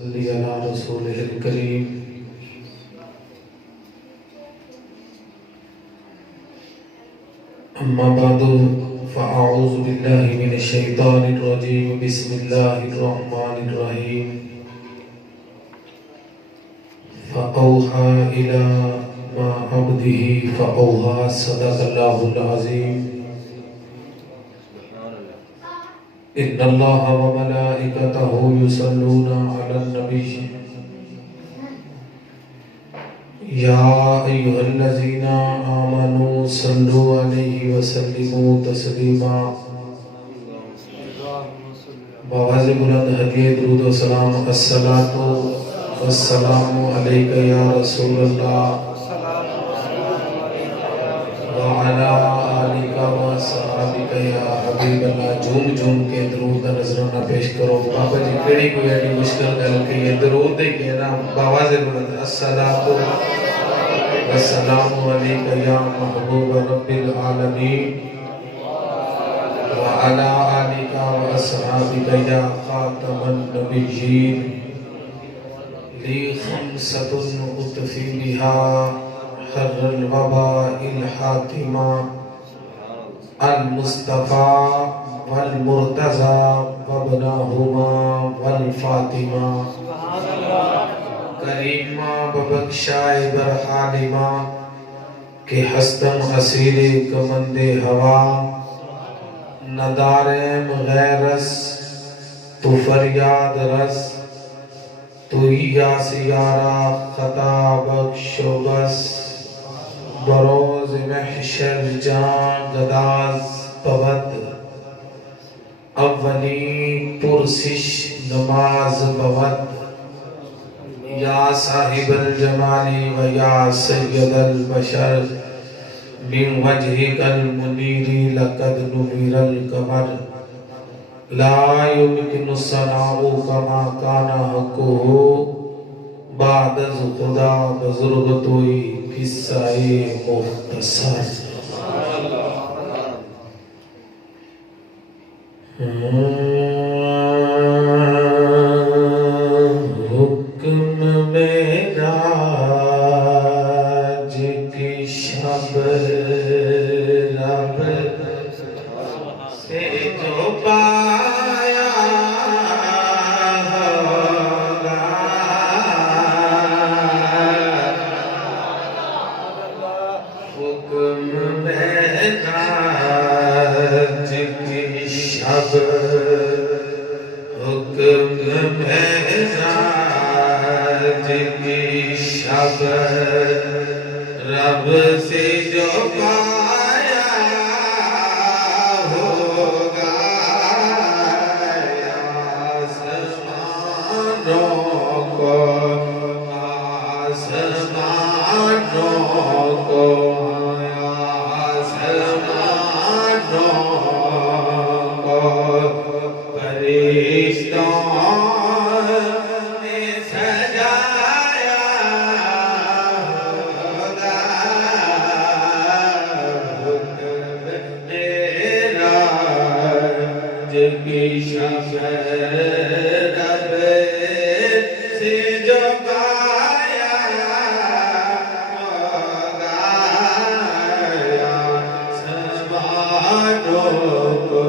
صلی علی رسولہ الکریم اما بعد فاعوذ باللہ من الشیطان الرجیم بسم اللہ الرحمن الرحیم فأوحى إلى ما عبده فأوحى صدق الله العظيم إن الله وملائكته يصلون على النبي يا أيها الذين آمنوا صلوا عليه وسلموا تسليما بآواز بلند ہدیہ درود و سلام الصلاۃ والسلام علیک یا رسول اللہ وعلی آلک و صحابک یا حبیب اللہ. جھوم جھوم کے درود کا نظرانہ پیش کرو. بابا جی کیڑی کوئی ایڈی مشکل گل کی ہے درود دے کے نا بآواز بلند الصلاۃ والسلام علیک یا محبوب رب العالمین وعلی آلک و صحابک یا خاتم النبیین. لی خمسۃ اطفی بها حر الوباء الحاتمہ المصطفیٰ والمرتضیٰ وابنہما والفاطمہ کریمہ ببخشائے در حالمہ کہ ہستم اسیر کمند ہوا ندارم غیرس تو فریاد رس تو ہی یا سیارہ خطا بخش و بس بروز محشر جان گداز پود اولی پرسش نماز بود یا صاحب الجمال و یا سید البشر من وجهك المنیر لقد نور القمر لا يمكن الصناع كما كان حقه بعد از خدا بزرگ توئی قصہ مختصر. حکم میرا کی شب رب سے جو پایا ہوگا حکم میرا کی شب حکم میرا کی شب رب سے جو پایا ہوگا آسمانوں کو فرشتوں نے سجایا ہوگا حکم میرا جب کی شب رب سے جو پایا ہوگا آسمانوں کو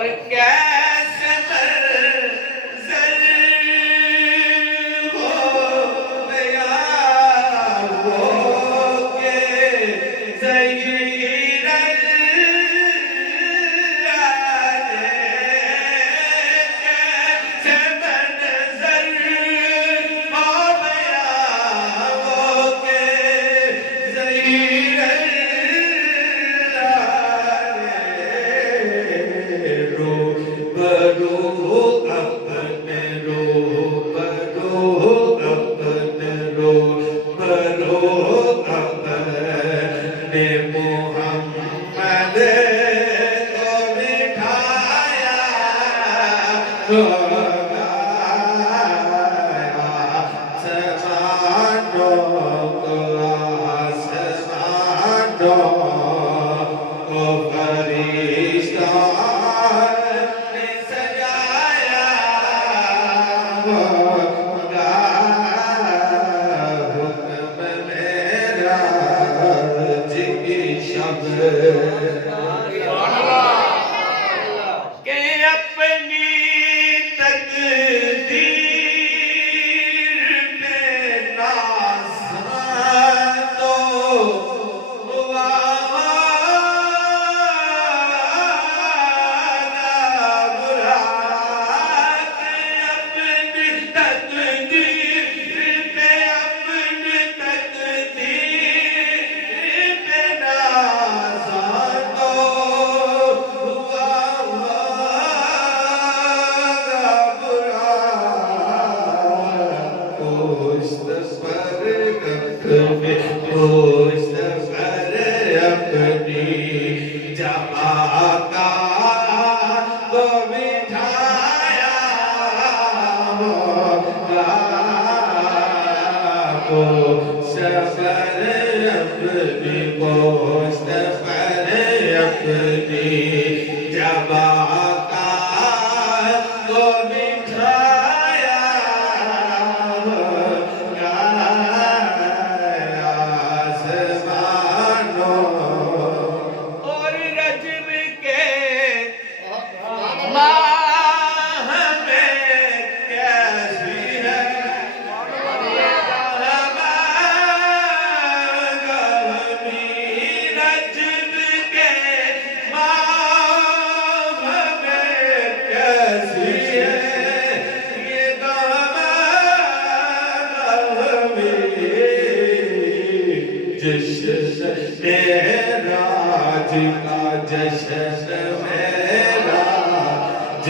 Rajab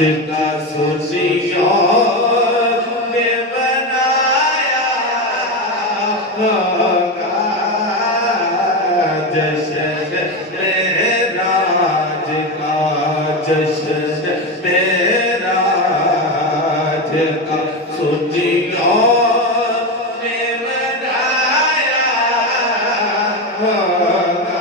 کا سنیوں نے بنایا ہوگا جشن معراج کا جشن معراج کا سنیوں نے بنایا ہوگا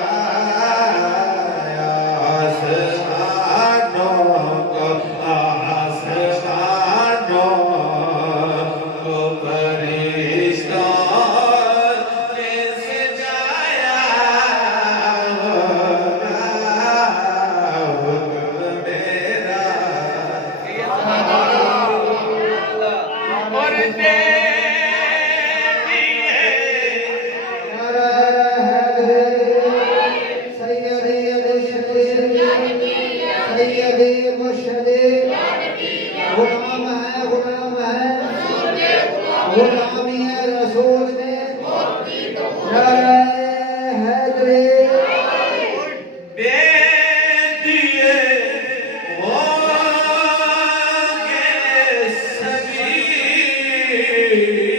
غلامی ہے رسول میں دے دیے ہو گے سبھی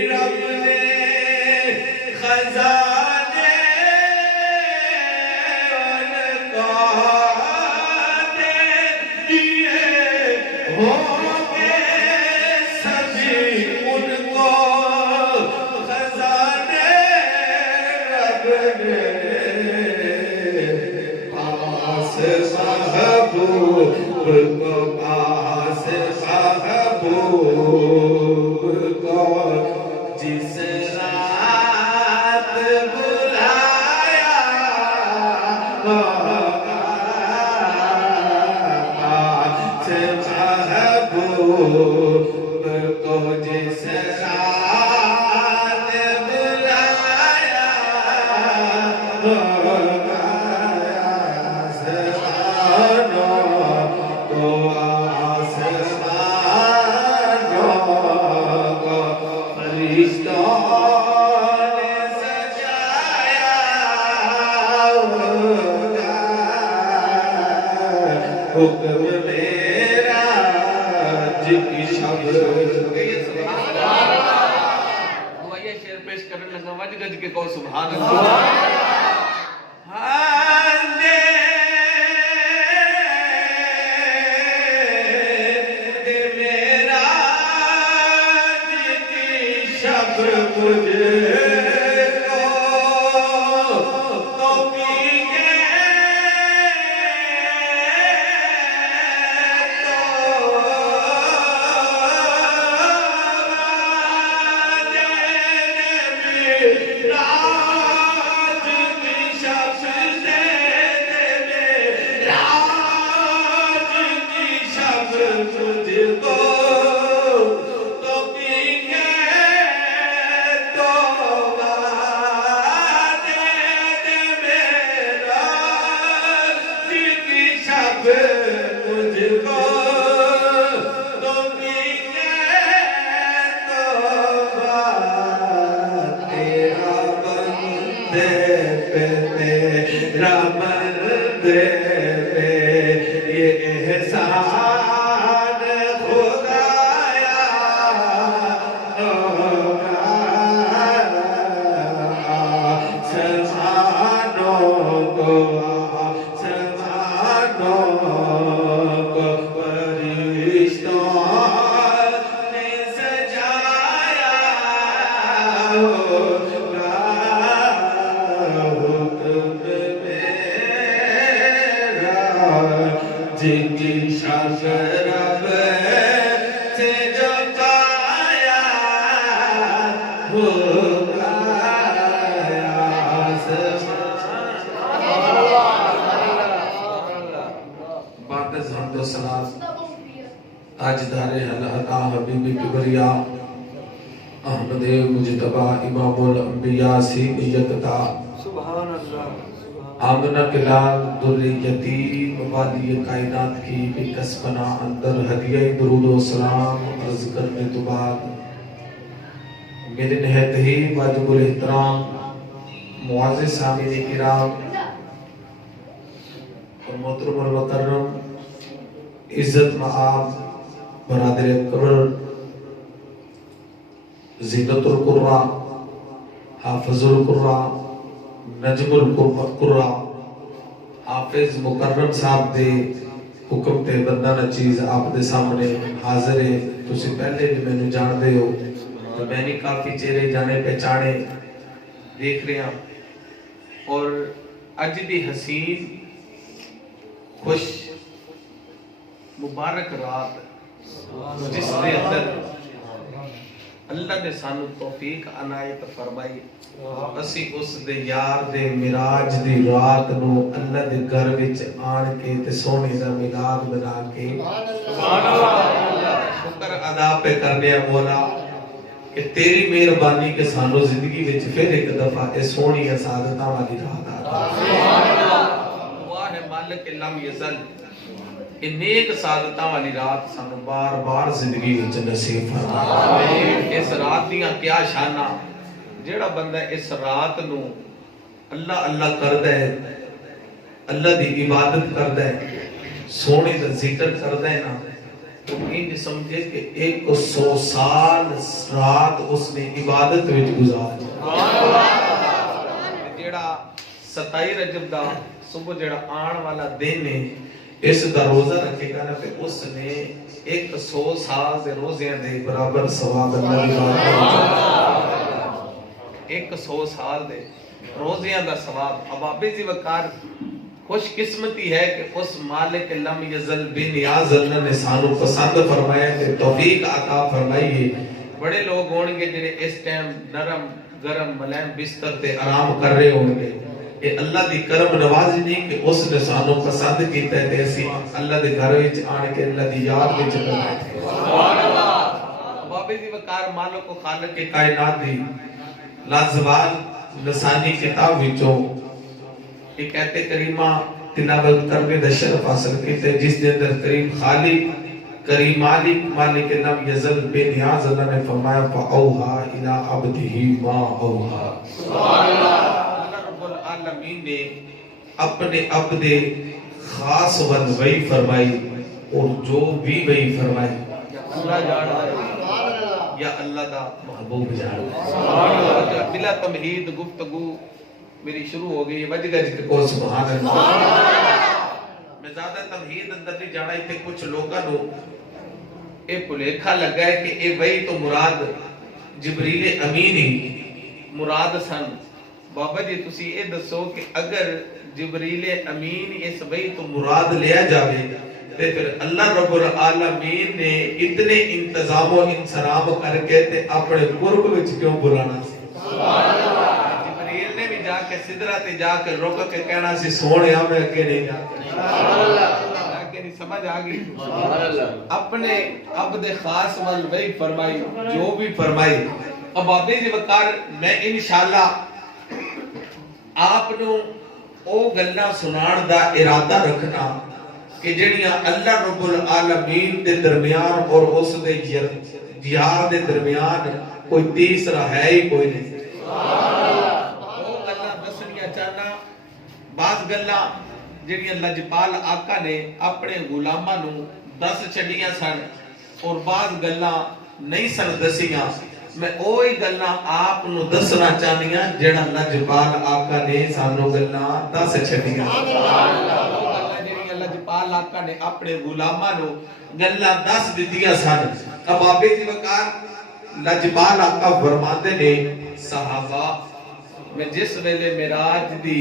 رب نے خزانے ان کو دے دیے ہو گے سبھی ان کو خزانے رب نے پاس محبوب کو پاس محبوب کو جس رات بلایا پاس محبوب کو جس رات بلایا حکم میرا جی شب یہ شعر پیش کرنے لگا وج گج کے کو سبحان اللہ میرا جی شب مجھے تاجدار حلقہ حبیب کبریا احمد مجتبہ امام الانبیاء سیمیت تا سبحان اللہ آمنہ کلال در یتیم وادی کائنات کی بکس پنا اندر ہدیہ درود و سلام عرض کرنے تو بعد میرے نہایت ہی واجب الاحترام معزز سامعین کرام اور محترم المکرم عزت مآب برادر اکبر زینت القرآ حافظ القرآ نجم القرآ حافظ مکرم صاحب دے حکم تے بندہ نہ چیز آپ دے سامنے حاضر ہے. تسی پہلے بھی میں نے جان دے ہو تو میں نے کافی چہرے جانے پہچانے دیکھ رہے ہیں. اور اج دی حسین خوش مبارک رات جس دے اندر اللہ نے سانو توفیق عنایت فرمائی اسی اس دے یار دے معراج دی رات نو اللہ دے گھر وچ آن کے تے سونے دا میلاد بنا کے سبحان اللہ شکر ادا پہ کرنے مولا کہ تیری مہربانی کے سانو زندگی وچ پھر ایک دفعہ اے سونی سعادتاں والی رات عطا سبحان اللہ. واہ مالک لم یزل کہ نیک سعادتاں والی رات سانو بار بار زندگی وچ نصیب فرما. اس رات دیاں کیا شاناں جیڑا بندہ اس رات نو اللہ اللہ کردا ہے اللہ دی عبادت کردا ہے سونے دا ذکر کردا ہے نا تو یہ سمجھے کہ 100 سال رات اس نے عبادت وچ گزار جیڑا 27 رجب دا صبح جیڑا آن والا دن ہے اس دا روزہ رکھے گا نا تے اس نے 100 سال دے روزیاں دے برابر ثواب اللہ دی بارگاہ 100 سال دے روزیاں دا ثواب. اب ابھی جی وقار خوش قسمتی ہے کہ اس مالک لم یزل بے نیاز اللہ نے سانو پسند فرمایا تے توفیق عطا فرمائی ہے. بڑے لوگ ہون گے جنہیں اس ٹائم نرم گرم ملائم بستر تے آرام کر رہے ہوں گے. یہ اللہ دی کرم نوازی نہیں کہ اس نے سانو پسند کیتا ہے تے اسی اللہ دے گھر وچ آن کے اللہ دی یاد وچ کرنا ہے. سبحان اللہ. بابے دی وقار مالک و خالق کے کائنات دی لازوال لسانی کتاب وچوں ایک ایت کریمہ تلاوت کرنے دا شرف حاصل کیتے جس دے اندر کریم خالق کریم مالک مالک لم یزل بے نیاز اللہ نے فرمایا فاوحا الی عبدہ ما اوحا. سبحان اللہ. اللہ رب العالمین نے اپنے عبد خاص ون وحی فرمائی اور جو بھی وحی فرمائی اللہ جانتا ہے یا اللہ دا محبوب جانتا ہے. بلا تمہید گفتگو میری شروع ہو گئی وجہ گج کے کو سبحان اللہ. میں زیادہ تمہید اندر نہیں جانا ہے کہ کچھ لوگاں نو اے پلیکھا لگا ہے کہ اے وہی تو مراد جبریل امین ہی مراد سن. بابا جی تسی اے دسو کہ اگر جبریل امین اس وہی تو مراد لیا جاوے تے پھر اللہ رب العالمین نے اتنے انتظام و انصرام کر کے تے اپنے قرب وچ کیوں بلانا سی. سبحان اللہ. جبریل نے بھی جا کے سدرہ تے جا کے رک کے کہنا سی سونیا میں اگے نہیں جاتا. سبحان اللہ. اگے نہیں سمجھ آ گئی. سبحان اللہ. اپنے عبد خاص وال وہی فرمائی جو بھی فرمائی. اب بابے جی وقار میں انشاءاللہ آپ نو او گلاں سنان دا ارادہ رکھنا کہ جڑیاں اللہ رب العالمین دے درمیان اور اس دے یار دے درمیان کوئی تیسرا ہے ہی کوئی نہیں. وہ گلاں دسنیاں چاہنا بعض گلاں جڑیاں لجپال آقا نے اپنے غلاماں نو دس چھڈیاں سن اور بعض گلاں نہیں سن دسیاں. میں اوہی گلاں آپ نو دسنا چاہنیاں جڑا لجپال آقا نے سانو گلاں دس چھڈیاں. سبحان اللہ. لجپال آقا نے اپنے غلاماں نو گلاں دس دتیاں سن. اب بابے جی وقار لجپال آقا فرماندے نے صحابہ میں جس ویلے معراج دی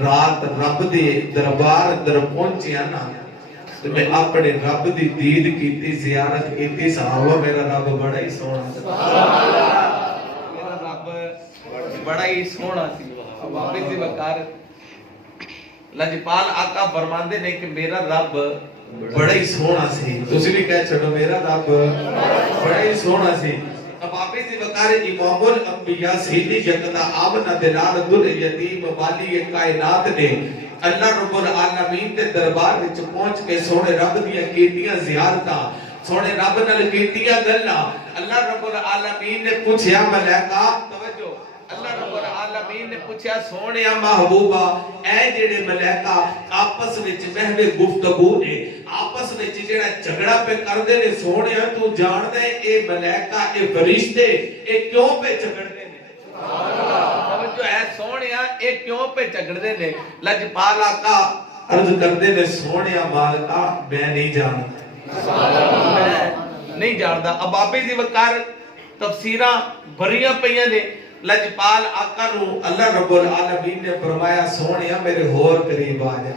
رات رب دے دربار در پہنچیا نا تو میں اپنے رب دی دید کیتی زیارت کیتی. صحابہ میرا رب بڑا ہی سونا سی. سبحان اللہ. میرا رب بڑا ہی سونا سی. اب بابے جی وقار لجپال آقا فرماندے نے کہ میرا رب بڑا ہی سونا سی. تسی بھی کہہ چھڈو میرا رب بڑا ہی سونا سی. اب آپے سے وقار امام الانبیاء سیدی یکتا آمنہ دلال دل یتیم والی کائنات نے اللہ رب العالمین دے دربار وچ پہنچ کے سونے رب دیا کیتیاں زیارتاں سونے رب نال کیتیاں گلاں. اللہ رب العالمین نے پوچھیا ملائکہ توجہ اللہ رب العالمین نے پوچھا سونیا محبوبہ اے جڑے ملائکہ آپس وچ محو گفتگو نے آپس وچ جڑا جھگڑا پہ کردے نے سونیا تو جاندا ہے اے ملائکہ اے فرشتے اے کیوں پہ جھگڑدے نے توجہ ہے سونیا اے کیوں پہ جھگڑدے نے لجپال آقا عرض کردے نے سونیا مالکا میں نہیں جانتا میں نہیں جاندا ابابی دی وقار تفسیراں بھریاں پیاں نے لجپال آقا نو اللہ رب العالمین نے فرمایا سونیا میرے ہور قریب آ جا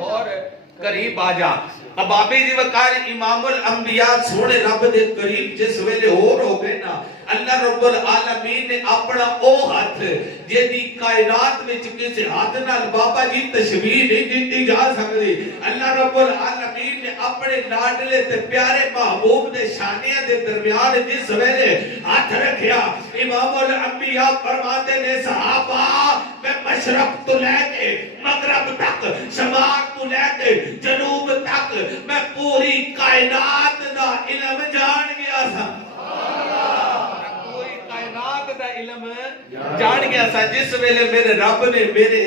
اور قریب آ جا ابابی دی وقار امام الانبیاء سونے رب دے قریب جس ویلے اور ہو گئے نا اللہ رب العالمین نے اپنا او ہاتھ جیدی کائنات وچ کسی ہاتھ نال بابا جی تشبیہ نہیں دیتی جا سکتی اللہ رب العالمین نے اپنے لاڈلے تے پیارے محبوب دے شانیاں دے درمیان جس ویلے ہاتھ رکھیا امام الانبیاء فرماتے نے صحابہ میں مشرق تو لے کے مغرب تک شمال تو لے کے جنوب تک میں پوری کائنات دا علم جان گیا تھا پوری کائنات دا علم جان گیا تھا جس ویلے میرے رب نے میرے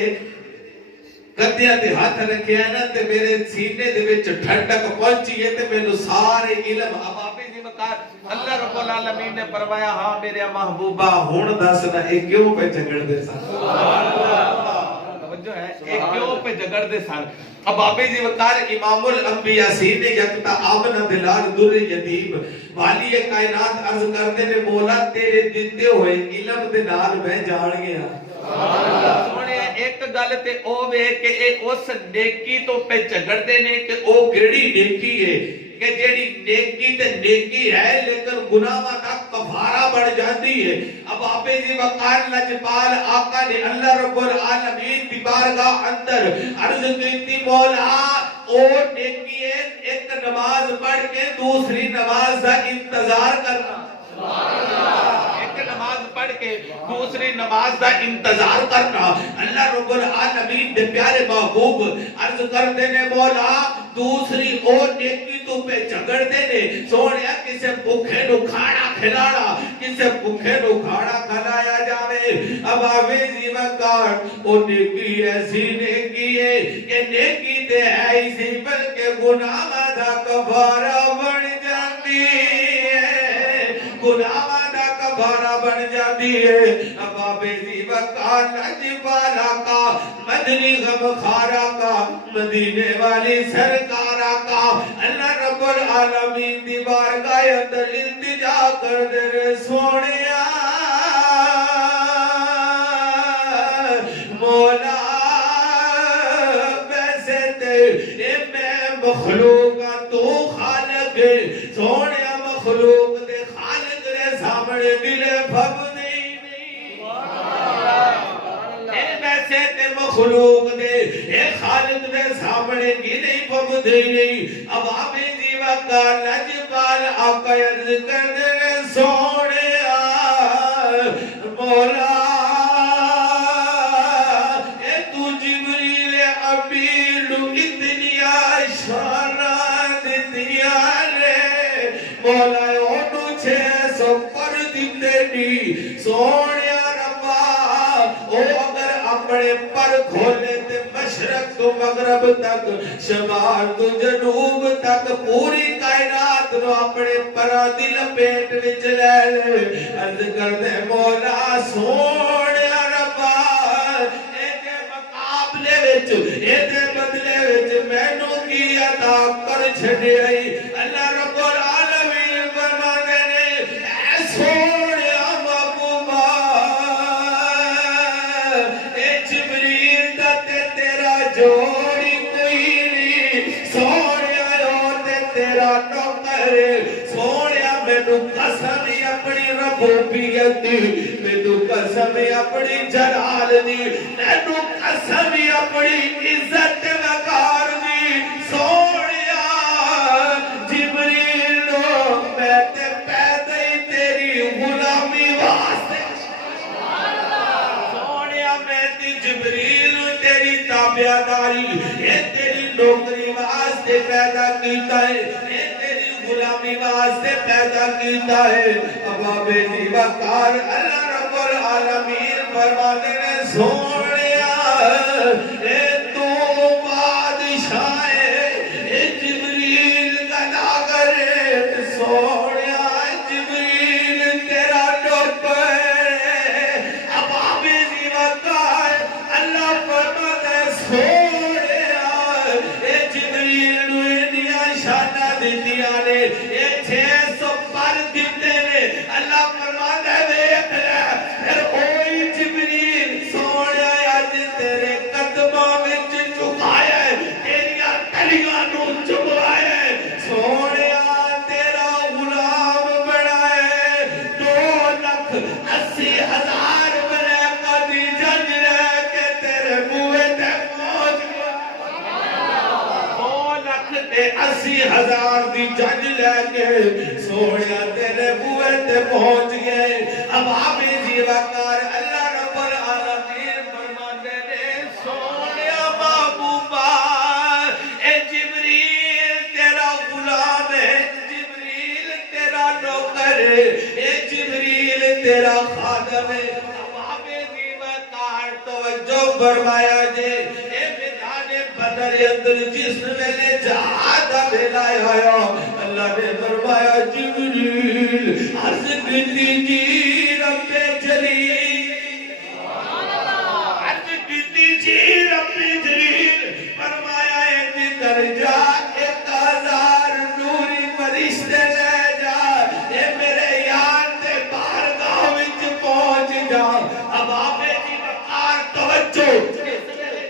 گدیاں تے ہاتھ رکھے ہیں نا تے میرے سینے دے وچ ٹھنڈک پہنچی ہے تے مینوں سارے علم ابابی دی وقار اللہ رب العالمین نے فرمایا ہاں میرے محبوبہ ہن دس نا اے کیوں پہ جھگڑدے سن سبحان اللہ توجہ ہے اے کیوں پہ جھگڑدے سن ابابی دی وقار امام الانبیاء سینے یکتا آمنہ دلال در یتیم والی کائنات عرض کردے نے مولا تیرے دیتے ہوئے علم دے نال میں جان گیا سونے ایک گل تے او وے کہ اے اس نیکی تو پہ جھگڑدے نے کہ او کیڑی نیکی ہے کہ جیڑی نیکی تے نیکی ہے لیکن گناہاں دا کفارہ بڑھ جاندی ہے اب آپے دی وقار لجپال آقا نے اللہ رب العالمین دی بارگاہ اندر عرض کیتی مولا او نیکی ہے ایک نماز پڑھ کے دوسری نماز دا انتظار کرنا ایک نماز پڑھ کے دوسری نماز دا انتظار کرنا اللہ رب العالمین دے پیارے محبوب عرض کردے نے مولا دوسری اور نیکی تو پہ جھگڑ دے نے سونیا کسے بھوکے نو کھانا کھلانا کسے بھوکے نو کھانا کھلایا جاوے اب آوے زیوکار او نیکی ایسی نیکی ہے کہ نیکی تے ایسی بلکہ گناہ دا کفارہ بن جاتی ہے گناہ دا کفارہ بن جاتی ہے اب آبے زیوکار لجبالا کا مدنی غمخارا کا مدینے والی سرکارا کا اللہ رب العالمین دی بارگاہ اندر التجا کر دے سونیا مولا ویسے تے اے میں مخلوق تو خالق سونیا مخلوق دے خالق دے سامنے ملے پھب مخلوق دے اے خالق دے سامنے کی نہیں پب دے نہیں اب آبے جیوہ کا لجبال آقا عرض کر دے سوڑے مولا اے تو جبریل ابیلو اتنی آشارہ دتیا لے مولا اونو چھے سو پر دیتے نی سوڑے اپنے پر کھولے تے مشرق تو مغرب تک شمال تو جنوب تک پوری کائنات نو اپنے پرا دی لپیٹ وچ لے لے عرض کر دے مولا سونیا ربا اے دے مقابلے وچ اے دے بدلے وچ مینوں کی عطا کر چھڈیائی اللہ رب العالمین فرماندے نے اے سونیا محبوبا جوڑی کوئی نہیں سونیا اور تیرا نوکر سونیا مینوں قسم اپنی ربوبیت دی مینوں قسم اپنی جلال دی مینوں قسم اپنی عزت وقار دی سونیا جبریل میں تے پیدا ہی تیری غلامی واسطے سونیا میں تے جبریل تیری تابعداری اے تیری نوکری واسطے پیدا کیتا ہے اے تیری غلامی واسطے پیدا کیتا ہے ابابے دی وقار اللہ رب العالمین فرماتے نے سونیا اے تو لے کے سوڑیا تیرے بوئے تے پہنچ گئے اب آپ جیوکار اللہ رب العالمین فرماتے نے سوڑیا محبوبہ اے جبریل تیرا غلام ہے جبریل تیرا نوکر ہے اے جبریل تیرا خادم ہے اب آپ جیوکار توجہ فرمایا جے اے میدان بدر اندر جس ویلے جہاد بھیلایا اللہ نے فرمایا جبریل عرض کیتی جی رب جلیل عرض کیتی جی رب جلیل فرمایا اے کر جا 1000 نوری فرشتے لے جا اے میرے یار تے بارگاہ وچ پہنچ جا اب آپ جی وقار توجہ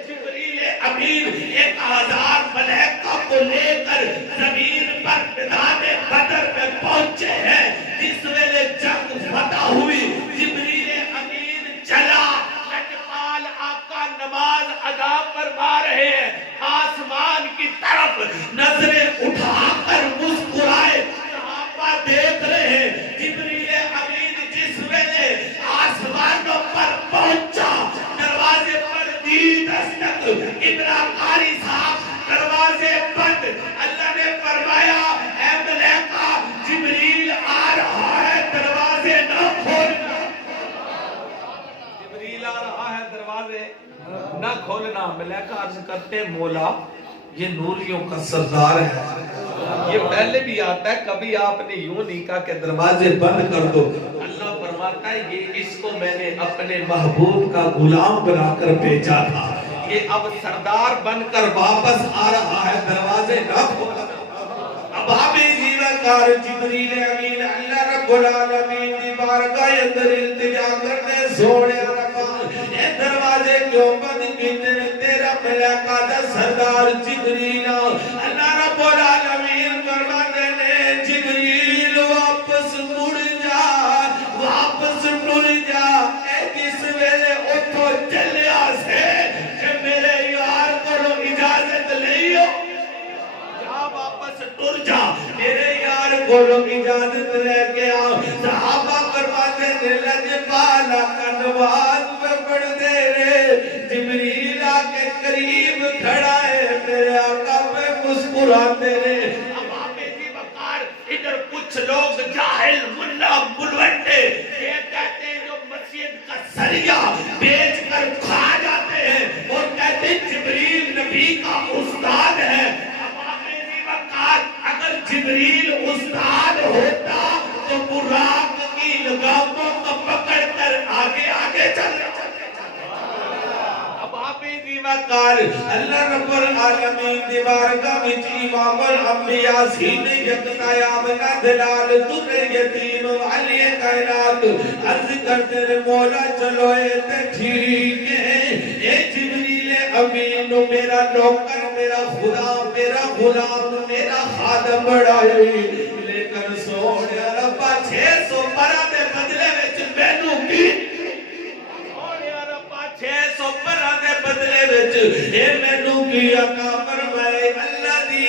جبریل امین 1000 ملائکہ کو لے کر زمین پر میدان بدر میں پہنچے ہیں جس ویلے جنگ فتح ہوئی جبریل امین چلا لجپال آقا نماز ادا فرما رہے ہیں آسمان کی طرف نظریں اٹھا کر مسکرائے صحابہ دیکھ رہے ہیں جبریل امین جس ویلے آسمانوں پر پہنچا دروازے پر دی دستک ابن قاری صاحب دروازے بند اللہ نے فرمایا اے ملائکہ جبریل آ رہا ہے دروازے نہ کھولنا جبریل آ رہا ہے دروازے نہ کھولنا ملائکہ عرض کرتے مولا یہ نوریوں کا سردار ہے یہ پہلے بھی آتا ہے کبھی آپ نے یوں نہیں کہا کہ دروازے بند کر دو اللہ فرماتا ہے یہ اس کو میں نے اپنے محبوب کا غلام بنا کر بھیجا تھا یہ اب سردار بن کر واپس آ رہا ہے دروازے نہ کھولا اب آپ جیوکار جبریل امین اللہ رب العالمین دی بارگاہ اندر التجا کرنے سوڑے ربا اے دروازے کیوں بند کیتے تیرا ملائکہ دا سردار جبریل اللہ رب العالمین فرماتے نے جبریل واپس مڑ جا اے کس ویلے اتھو چلیا سے کہ میرے یار کو اجازت لئیو جا واپس ٹر جا میرے یار کو اجازت لے کے آ صحابہ فرماتے نے لجپالا کا نواز میں پڑھ دے رے جبریل آ کے قریب کھڑا ہے میرے آقا پہ مسکراتے رے اب آپ جی وقار ادھر کچھ لوگ جاہل ملا ملوٹے یہ کہتے ہیں جو مسجد کا سریا بیچ کر کھا جاتے ہیں اور کہتے ہیں جبریل نبی کا استاد ہے اب آپ جی وقار اگر جبریل استاد ہوتا تو براق کی لگاموں کو پکڑ کر آگے آگے چل رہا وقار اللہ رب العالمین دی بارگاہ وچ امام الانبیاء سینے یکتایاب کا دلال در یتیم علی کائنات عرض کرتے رہے مولا چلو اے تے ٹھیک ہے اے جبریل امین میرا نوکر میرا خدا میرا غلام میرا خادم بڑھائے لیکن سوڑیا ربا 600 برا دے بدلے وچ مینوں کی 600 برا دے بدلے وچ اے مینوں کی عطا فرمائے اللہ دی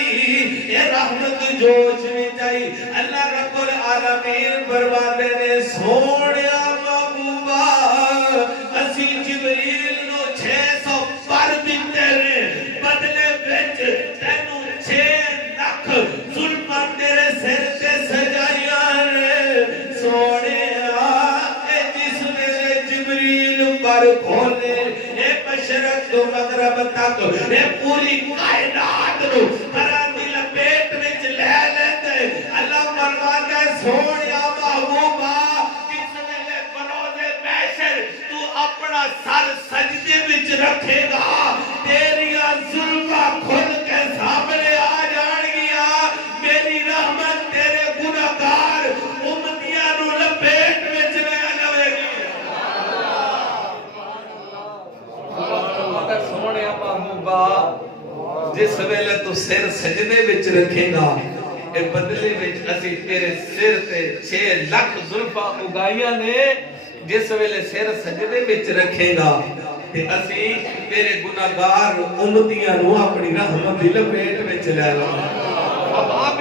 اے رحمت جوش وچ آئی اللہ رب العالمین فرماتے نے سونیا محبوبا اسی جبریل نو 600 پر دتے نے بدلے وچ تینوں 6 لاکھ ظلماں تیرے سر تے سجائیاں نے سونیا اے جس ویلے جبریل پر کھولے اے مشرق تو مغرب تک اے پوری کائنات نو پران دی لپیٹ وچ لے لیندے اللہ فرماتا ہے سونیا محبوبا جس ویلے بروز محشر تو اپنا سر سجدے وچ رکھے گا تیریاں ظلماں کھل کے سامنے آ جان گیا میری رحمت تیرے گناہگار امتیاں نو لپیٹ وچ لے جاوے گی سونے محبوبا جس ویلے تو سر سجدے وچ رکھے گا اے بدلے وچ اسی تیرے سر تے 6 لاکھ زلفاں اگائیاں نے جس ویلے سر سجدے وچ رکھے گا تے اسی تیرے گناہگار امتیاں نو اپنی رحمت دی لپیٹ وچ لے لاں اب آپ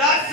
10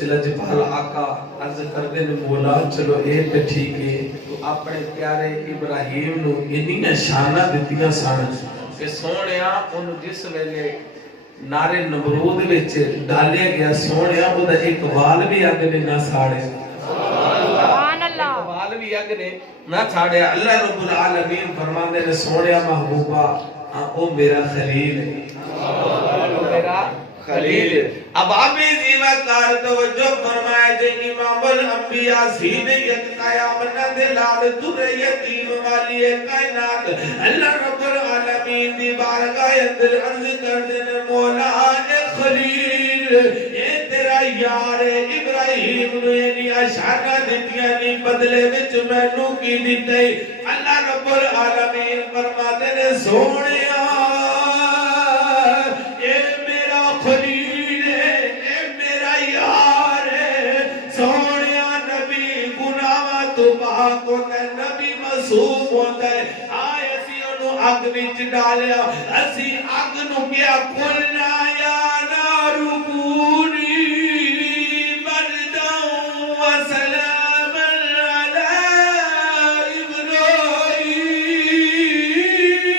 وچ لجپال آقا عرض کردے نے مولا چلو اے تے ٹھیک ہے تو اپنے پیارے ابراہیم نو انیاں شاناں دتیاں سن کہ سونیا اونوں جس ویلے نارے نمرود وچ ڈالیا گیا سونیا او دا ایک وال بھی اگ نے نہ ساڑے سبحان اللہ وال بھی اگ نے نہ ساڑیا اللہ رب العالمین فرماندے نے سونیا محبوبہ او میرا خلیل ہے میرا خلیل. اب آپ زیوہ کار توجہ فرمائے جے امام الانبیاء سینیت قیامت دلال در یتیم والی کائنات اللہ رب العالمین دی بارگاہ اندر عرض کر دینے مولا اے خلیل اے تیرا یار ابراہیم نو اینی شانہ دتیاں نی بدلے وچ مینوں کی دتے اللہ رب العالمین فرماتے نے سونیا اے میرا خلیل ہے اے میرا یار ہے سونیا نبی گناہ تو پاک ہوتا ہے نبی معصوم ہوتا ہے آئے اسی انہوں اگ وچ ڈالیا اسی اگ نو کیا کھلنا یا نارو کونی بردا و سلام علی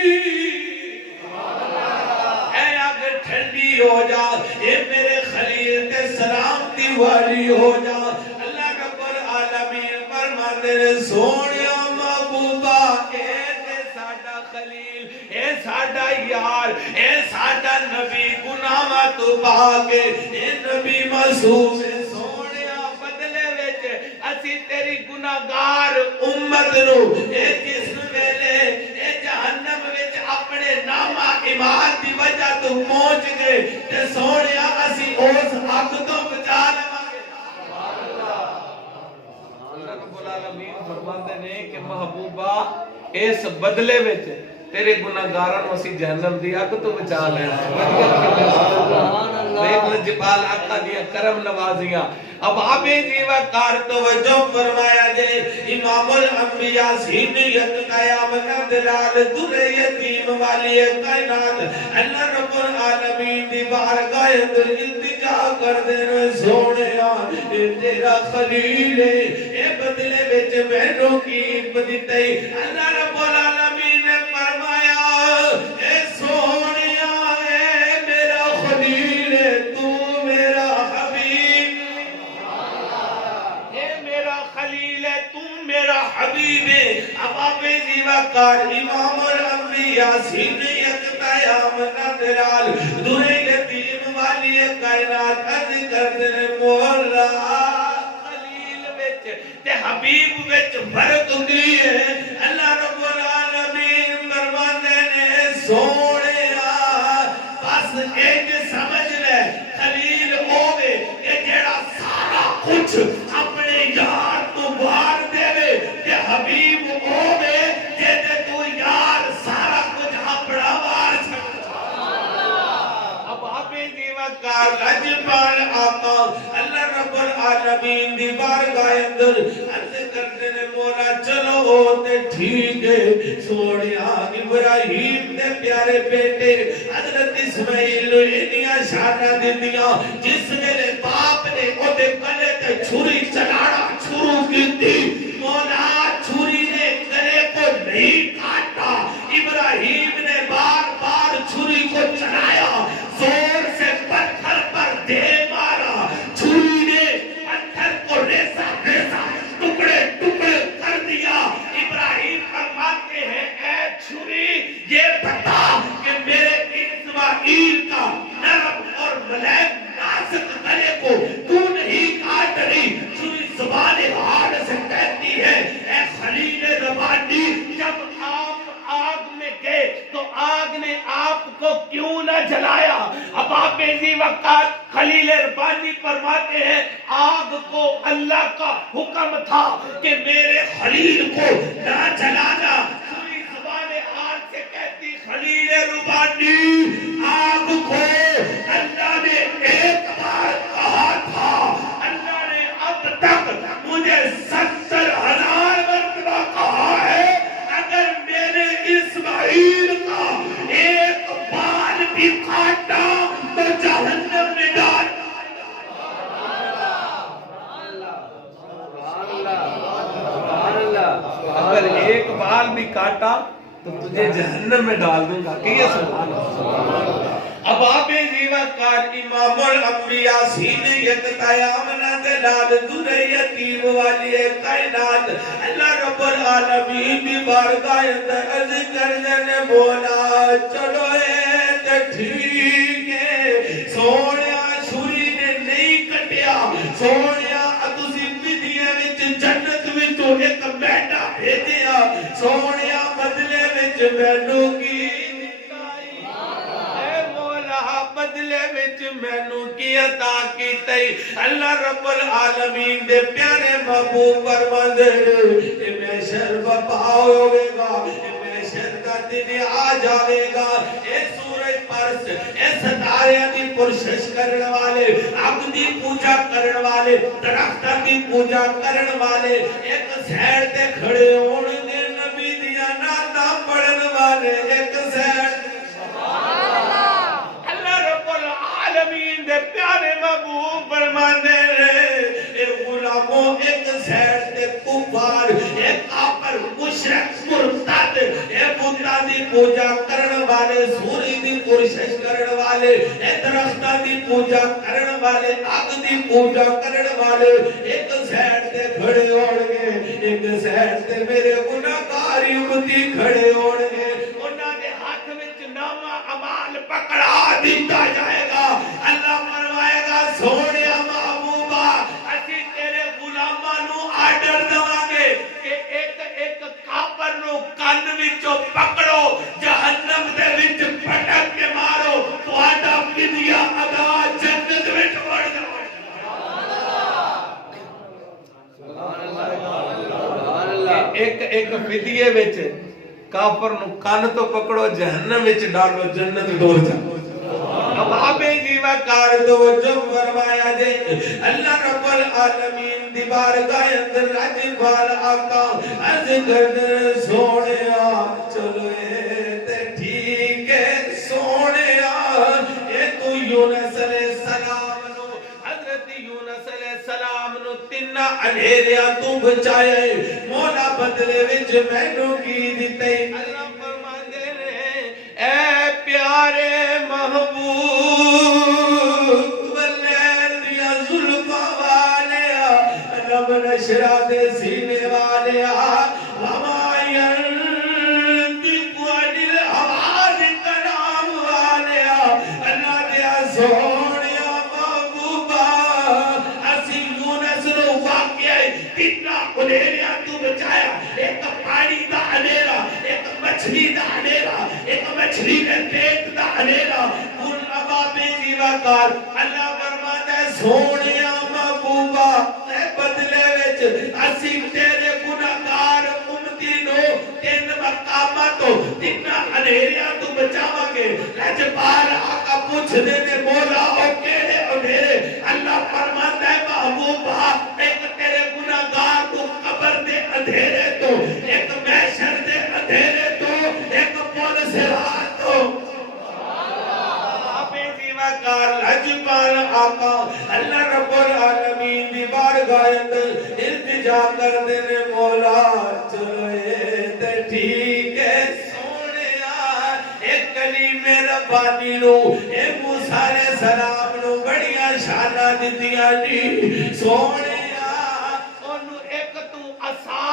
ابراہیم اے اگ ٹھنڈی ہو جا اے میرے خلیل تے سلامتی والی ہو جا اللہ رب العالمین فرماتے نے سونیا محبوبہ اے تے ساڈا خلیل اے ساڈا یار اے ساڈا نبی گناہاں تو پاک اے نبی معصوم سونیا بدلے وچ اسی تیری گناہگار امت نو اے جس ویلے اے جہنم وچ اپنے نامہ ایمان دی وجہ تو پہنچ گئے تے سونیا اسی اس اگ تو بچا لواں گے اللہ رب العالمین فرماتے نے کہ محبوبہ اس بدلے وچ تیرے گناہگاراں نو اسی جہنم دی اگ تو بچا لینا سبحان اللہ ایک لجپال آقا دی کرم نوازیاں اب آپ جیوہ کار توجہ فرمایا جے امام الانبیاء سینیت قیامت دلال در یتیم والی کائنات اللہ رب العالمین دی بارگاہ اندر التجا کر دینے سونیا اے تیرا خلیل ہے اے بدلے وچ مینوں کی بدتے اللہ رب العالمین نے فرمایا اے سونیا اے میرا خلیل ہے تو میرا حبیب اے میرا خلیل ہے تو میرا حبیب ہے اب آپ زیوہ کار امام الانبیاء سینیت قیامت دلال در یتیم والی کائنات عرض کر دے مولا خلیل وچ تے حبیب وچ فرق کی ہے اللہ رب العالمین فرماندے نے سونیا بس ایک سمجھ لے خلیل ہوے کہ جڑا سارا کچھ اپنے یار تو بار دے تے حبیب ہوے جے تو یار سارا کچھ اپنا وار اب آپ جیوہ کار لجپال آقا اللہ رب العالمین دی بارگاہ اندر عرض کرتے نے مولا چلو تے ٹھیک ہے سونیا ابراہیم نے پیارے بیٹے حضرت اسماعیل نو انیاں شاناں دتیاں جس ویلے باپ نے او دے گلے تے چھری چلانا شروع کیتی مولا چھری نے گلے کو نہیں کاٹا ابراہیم نے بار بار چھری کو چلایا زور سے پتھر پر دے مارا چھری نے پتھر کو ریزا ریزا ٹکڑے ٹکڑے کر دیا ابراہیم فرماتے ہیں اے چھری یہ بتا کہ میرے اسماعیل کا نرم اور ملائم نازک گلے کو تو نہیں کاٹ رہی چھری زبان حال سے کہتی ہے اے خلیل ربانی جب آپ آگ میں گئے تو آگ نے آپ کو کیوں نہ جلایا اب آپ اسی وقت خلیل ربانی فرماتے ہیں آگ کو اللہ کا حکم تھا کہ میرے خلیل کو نہ جلانا پوری زبان حال سے کہتی خلیل ربانی آگ کو اللہ نے ایک بار کہا تھا اللہ نے اب تک مجھے 70,000 مرتبہ کہا ہے اگر میرے اسماعیل کا ایک بال بھی کاٹا تو جہنم میں ڈال ایک بال بھی کاٹا تو تجھے جہنم میں ڈال دوں گا. کہ یہ سبحان اللہ. اب آپ جیوہ کار امام الانبیاء سین یکتایامنا دلال در یتیم والی کائنات اللہ رب العالمین بھی بارگاہ اندر عرض کردن بولا چلو اے ٹھیک ہے سونیا چھری نے نہیں کٹیا سونیا تسی بدیاں وچ جنت وچوں ایک بیٹا بھیجیا سونیا بدلے وچ مینوں کی بدلے وچ مینوں کی عطا کیتی اللہ رب العالمین دے پیارے محبوب فرماندے اے محشر برپا ہوے گا اے محشر دا دن آ جاوے گا اے سورج پرس اے ستاریاں دی پرشش کرن والے اگ دی پوجا کرن والے درختاں دی پوجا کرن والے ایک سائیڈ تے کھڑے ہون گے نبی دیاں نعتاں پڑھن والے ایک سائیڈ پیارے محبوب فرماندے اے غلاموں ایک سائیڈ تے کفار اے کافر مشرک مرتد اے بتاں دی پوجا کرن والے سوری دی پرشش کرن والے اے درختاں دی پوجا کرن والے اگ دی پوجا کرن والے ایک سائیڈ تے کھڑے ہون گے ایک سائیڈ تے میرے گناہگار امتی کھڑے ہون گے انہاں دے ہاتھ وچ نامہ اعمال پکڑا دتا جائے گا اللہ فرمائے گا سونیا محبوبہ اسی تیرے غلاماں نو آرڈر دواں گے کہ ایک ایک کافر نو کان وچوں پکڑو جہنم دے وچ پٹک کے مارو تہاڈا فدیہ ادا جنت وچ وڑ جاؤ. ایک ایک فدیے وچ کافر نو کان تو پکڑو جہنم وچ ڈالو جنت ڈور جاؤ. اب آپ جیوہ کار توجہ فرمایا دے اللہ رب العالمین دی بارگاہ اندر راجب والا آقا عرض کردن سونیا چلو اے تے ٹھیک ہے سونیا اے تو یونس علیہ السلام نو حضرت یونس علیہ السلام نو تینہ انہیریاں تو بچائے مولا بدلے وچ مینوں کی دیتے اللہ فرما دے رہے اے پیارے محبوب واللیل یا ظلفہ والیا رب نشرہ دے سینے والیا ہمائین دیکھو انل آواز کرام والیا اللہ دیا سونیا محبوبہ اسی یونس نو واقعہ کتنا انہیریاں تو بچایا ایک پانی دا انیرا ایک مچھلی دا انیرا ایک مچھلی کے پیٹ دا انیرا ان ابابی جیوہ کار اللہ فرماتا ہے سونیا محبوبہ اے بدلے وچ اسی تیرے گناہگار امتی نو تین مقاماتوں تین انہیریاں تو بچاوا گے لجپال آقا پوچھ دینے مولا او کیڑے انہیرے اللہ فرماتا ہے محبوبہ ایک تیرے گناہگار تو قبر دے اندھیرے تو ایک محشر دے اندھیرے تو ایک پول صراط تو آبے جیوہ کار لجپال آقا اللہ رب العالمین دی بارگاہ اندر التجا کر دینے مولا چلو اے تے ٹھیک ہے سونیا ایک کلیم ربانی نو اے موسیٰ علیہ السلام نو بڑیاں شانہ دیتیاں جی سونیا انہوں ایک تو عصا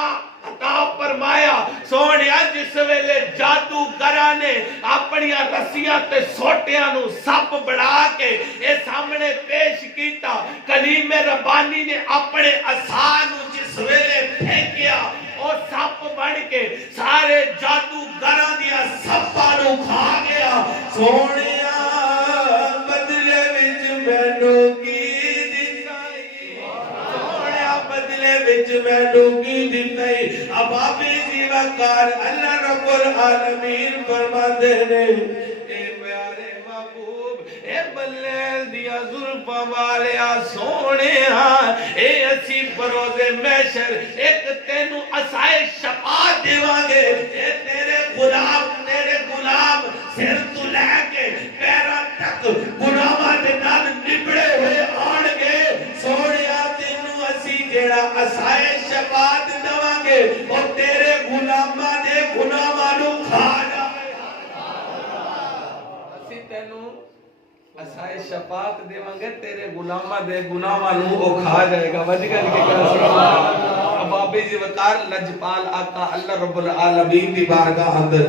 عطا فرمایا سونیا جس ویلے جادوگراں نے اپنی رسیاں تے سوٹیاں نو سپ بڑھا کے اے سامنے پیش کیتا کلیم ربانی نے اپنے عصا نو جس ویلے پھینکیا اور سپ بڑھ کے سارے جادوگراں دیا سپاں نو کھا گیا سونیا بدلے وچ مینوں کی بدلے وچ مینوں کی دتی اب آبی جیوہ کار اللہ رب العالمین فرماندے نے اے پیارے محبوب اے بلیل دیا زلفاں والیا سونیا اے اسی بروز محشر ایک تینوں عصائے شفاعت دیواں گے اے تیرے غلام سر تو لے کے پیراں تک گناہاں دے نال نبڑے ہوئے آن گے سونیا تینوں اسی جیڑا عصائے شفاعت دواں گے اور تیرے غلاماں اسائے شفاعت دیواਂਗੇ ਤੇਰੇ ਗੁਲਾਮਾਂ ਦੇ ਗੁਨਾਹਾਂ ਨੂੰ ਉਹ ਖਾ ਜਾਏਗਾ ਵਜ ਗੱਲ ਕੇ ਕਹਿ ਸੁਭਾਨ ਬਾਬੇ ਜੀ ਵਕਾਰ ਲਜਪਾਲ ਆਕਾ ਅੱਲਾ ਰੱਬੁਲ ਆਲਮੀਨ ਦੀ ਬਾਰਗਾਹ ਅੰਦਰ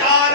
4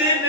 3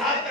7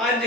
5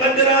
15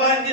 5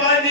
5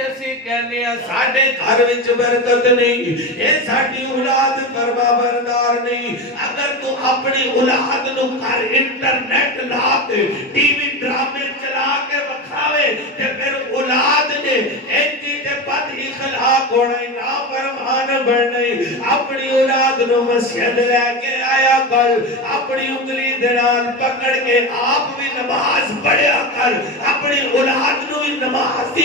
ਅਸੀਂ ਕਹਿੰਦੇ ਆ ਸਾਡੇ ਘਰ ਵਿੱਚ ਬਰਕਤ ਨਹੀਂ ਇਹ ਸਾਡੀ ਔਲਾਦ ਫਰਮਾ ਬਰਦਾਰ ਨਹੀਂ ਅਗਰ ਤੂੰ ਆਪਣੀ ਔਲਾਦ ਨੂੰ ਘਰ ਇੰਟਰਨੈਟ ਲਾ ਕੇ ਟੀਵੀ ਡਰਾਮੇ ਚਲਾ ਕੇ ਵਿਖਾਵੇ ਤੇ ਫਿਰ ਔਲਾਦ ਨੇ ਇੰਜੀ ਤੇ ਬਦ اخلاق ਹੋਣਾ ਨਾ ਫਰਮਾਨ ਬਣਨਾ ਆਪਣੀ ਔਲਾਦ ਨੂੰ ਮਸਜਿਦ ਲੈ ਕੇ ਆਇਆ ਕਰ ਆਪਣੀ ਉਂਗਲੀ ਦੇ ਨਾਲ ਪਕੜ ਕੇ ਆਪ ਵੀ ਨਮਾਜ਼ ਪੜਿਆ ਕਰ ਆਪਣੀ ਔਲਾਦ ਨੂੰ ਵੀ ਨਮਾਜ਼ ਦੀ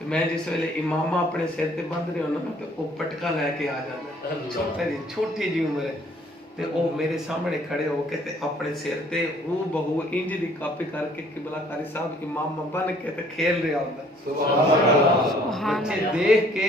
ਤੇ ਮੈਂ ਜਿਸ ਵੇਲੇ ਇਮਾਮਾ ਆਪਣੇ ਸਿਰ ਤੇ ਬੰਦ ਰਹੇ ਉਹਨਾਂ ਤੇ ਉਹ ਪਟਕਾ ਲੈ ਕੇ ਆ ਜਾਂਦਾ, ਛੋਟੀ ਜਿਹੀ ਉਮਰ ਹੈ, ਤੇ ਉਹ ਮੇਰੇ ਸਾਹਮਣੇ ਖੜੇ ਹੋ ਕੇ ਤੇ ਆਪਣੇ ਸਿਰ ਤੇ ਉਹ ਬਹੂ ਇੰਜ ਦੀ ਕਾਪੀ ਕਰਕੇ ਕਿਬਲਾ ਕਾਰੀ ਸਾਹਿਬ ਇਮਾਮਾ ਬਣ ਕੇ ਤੇ ਖੇਲ ਰਿਹਾ ਹੁੰਦਾ। ਸੁਭਾਨ ਅੱਲਾਹ। ਬੱਚੇ ਦੇਖ ਕੇ